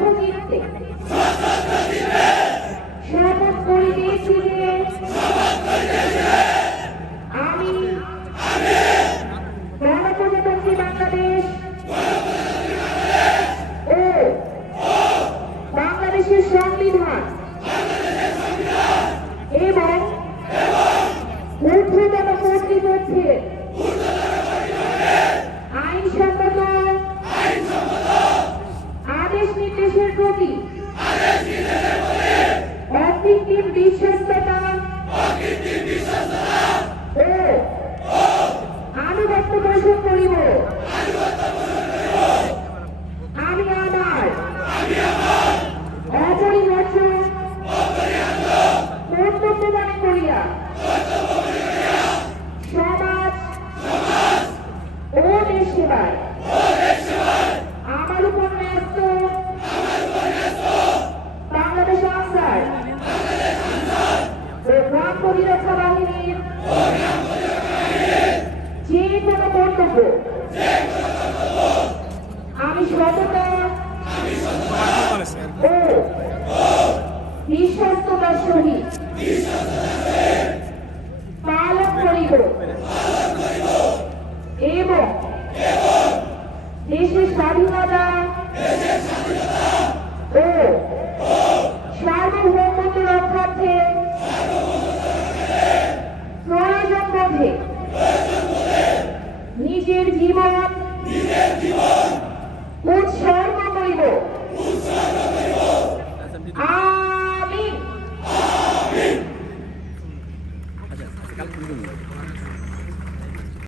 চিত্তে শপথ করিতেছি যে আমি গণপ্রজাতন্ত্রী বাংলাদেশ ও বাংলাদেশের সংবিধান এবং ঊর্ধ্বতন কর্তৃপক্ষের আইনসম্মত আদেশ নির্দেশের প্রতি অকৃত্রিম বিশ্বস্ততা ও আনুগত্য পোষণ করিব। আমি আমার অপরিহার্য কর্তব্য মনে করিয়া সমাজ ও দেশ সেবায় আমার উপর ন্যস্ত বাংলাদেশ আনসার ও গ্রাম প্রতিরক্ষা বাহিনীর যে কোনো কর্তব্য আমি সততা ও বিশ্বস্ততার সহিত পালন করিব এবং দেশের স্বাধীনতা ও সার্বভৌমত্ব রক্ষার্থে প্রয়োজন বোধে নিজের জীবন উৎসর্গ করিব।